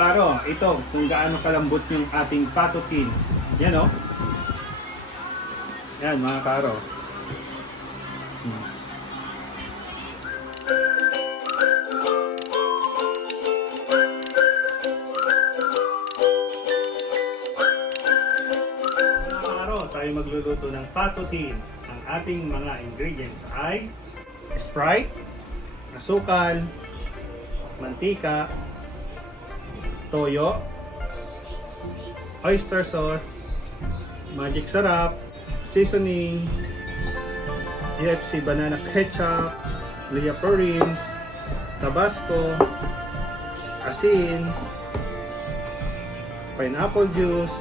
karo, ito kung gaano kalambot yung ating patotin. Yan o. Yan mga karo. Mga karo, tayo magluluto ng patotin. Ang ating mga ingredients ay Sprite, asukal, mantika, toyo, oyster sauce, magic sarap, seasoning, UFC banana ketchup, Lea Perrins, Tabasco, asin, pineapple juice,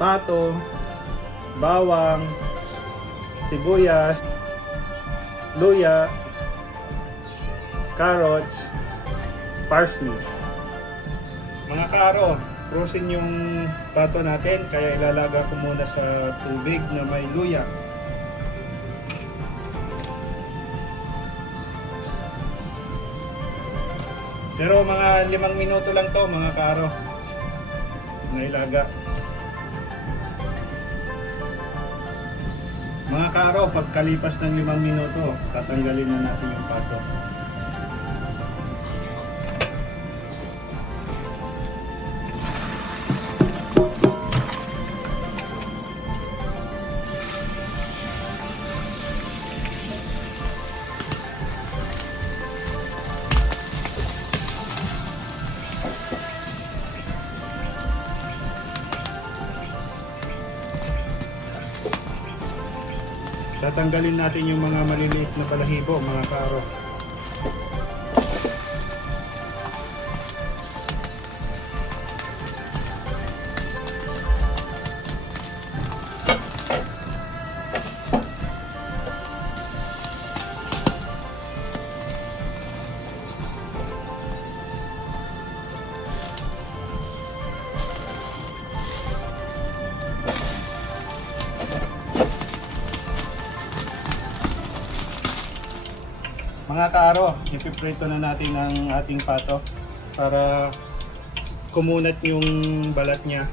pato, bawang, sibuyas, luya, carrots, parsley. Mga karo, frozen yung pato natin, kaya ilalaga ko muna sa tubig na may luya. Pero mga 5 minuto lang to mga karo na ilaga. Mga karo, pagkalipas ng 5 minuto, tatanggalin na natin yung pato. Tatanggalin natin yung mga maliliit na balahibo mga karo. Mga karo, ipiprito na natin ang ating pato para kumunat yung balat niya.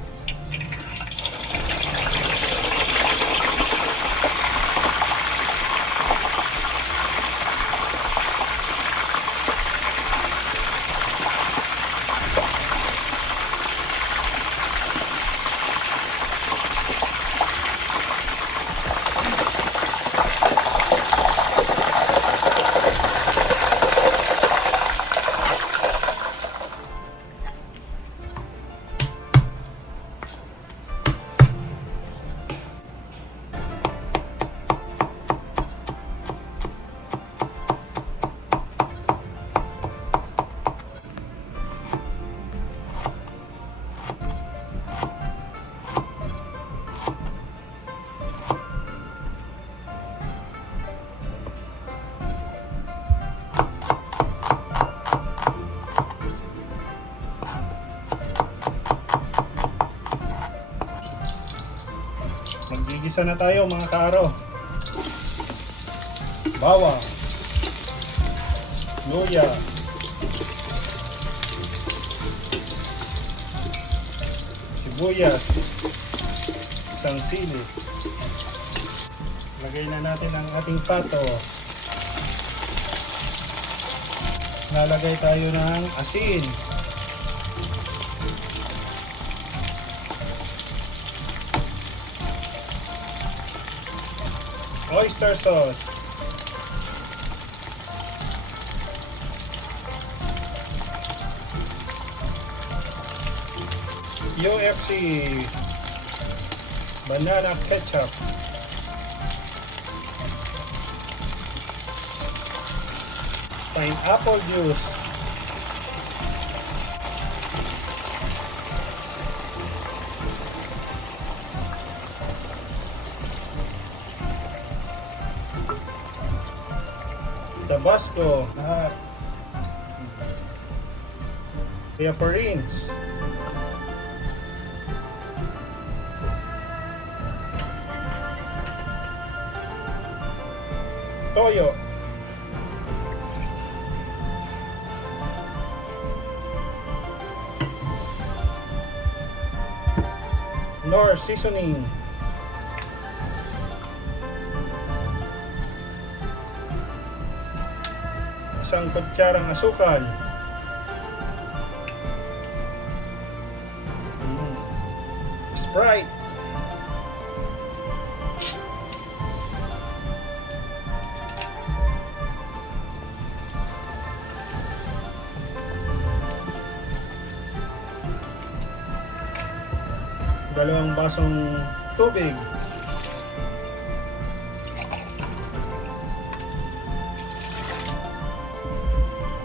Maggigisa na tayo mga karo. Bawang, luya, sibuyas, isang sili. Lagay na natin ang ating pato. Nalagay tayo ng asin. Oyster sauce. UFC banana ketchup. Pineapple juice. Tabasco, lahat. Lea Perrins. Toyo. Knorr seasoning. Isang kutsarang asukal. Sprite. Dalawang basong tubig.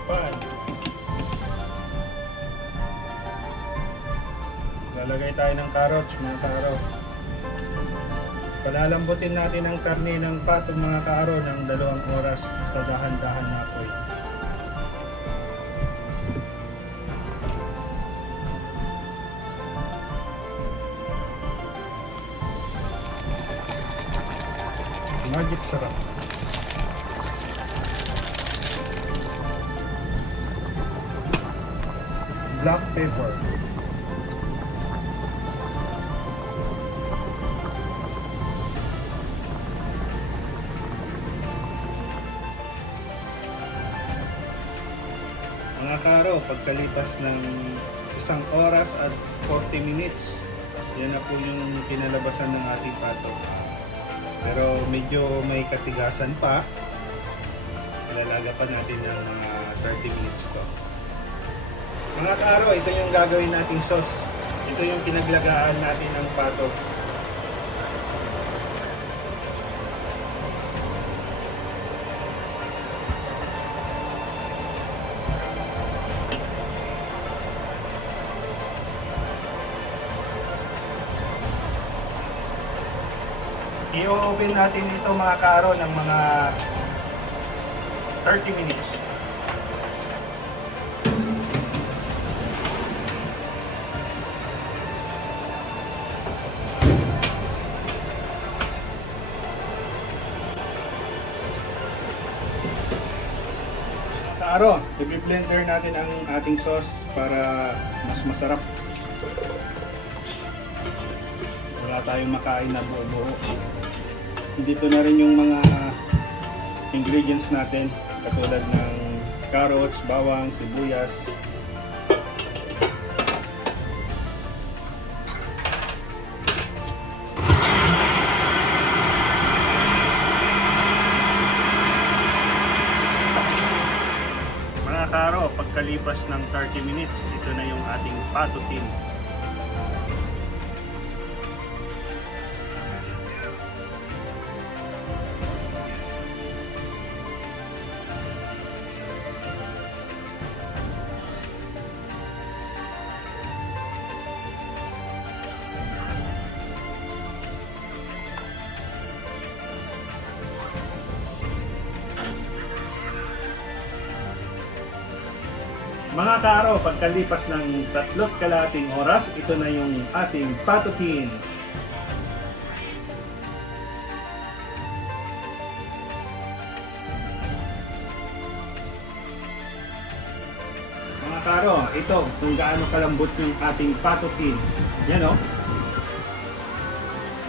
Pan. Lalagay tayo ng carrots, mga kaaro. Palalambutin natin ang karne ng pato, mga kaaro, ng 2 oras sa dahan-dahan na apoy. Magic sarap. Black pepper. Mga karo, pagkalipas ng 1 oras at 40 minutes, yan na po yung kinalabasan ng ating pato. Pero medyo may katigasan pa. Ilalaga pa natin ng mga 30 minutes to. Mga karo, ito yung gagawin nating sauce. Ito yung pinaglagaan natin ng pato. I-open natin ito, mga karo, ng mga 30 minutes. Karo, i-blender natin ang ating sauce para mas masarap. Wala tayong makain na buo-buo. Dito na rin yung mga ingredients natin, katulad ng carrots, bawang, sibuyas. Mga karo, pagkalipas ng 30 minutes, ito na yung ating pato tin. Mga karo, pagkalipas ng 3.5 oras, ito na yung ating pato tin. Mga karo, ito kung gaano kalambot yung ating pato tin. Yan o.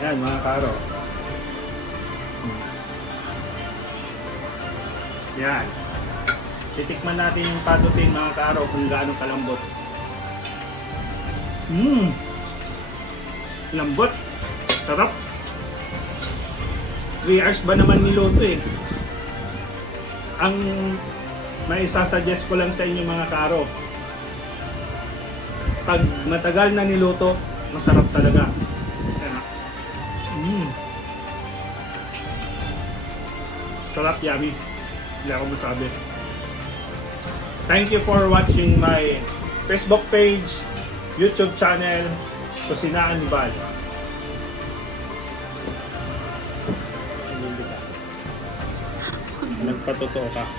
Yan, mga karo. Yan. Titikman natin yung pato tin, mga karo, kung gaano kalambot. Lambot. Sarap. 3 hours ba naman niluto eh. Ang may isasuggest ko lang sa inyo, mga karo, pag matagal na niluto, masarap talaga. Sarap, yummy. Hindi ako masabi. Thank you for watching my Facebook page, YouTube channel, Kusinaan Bal. Nagpatotoo ka.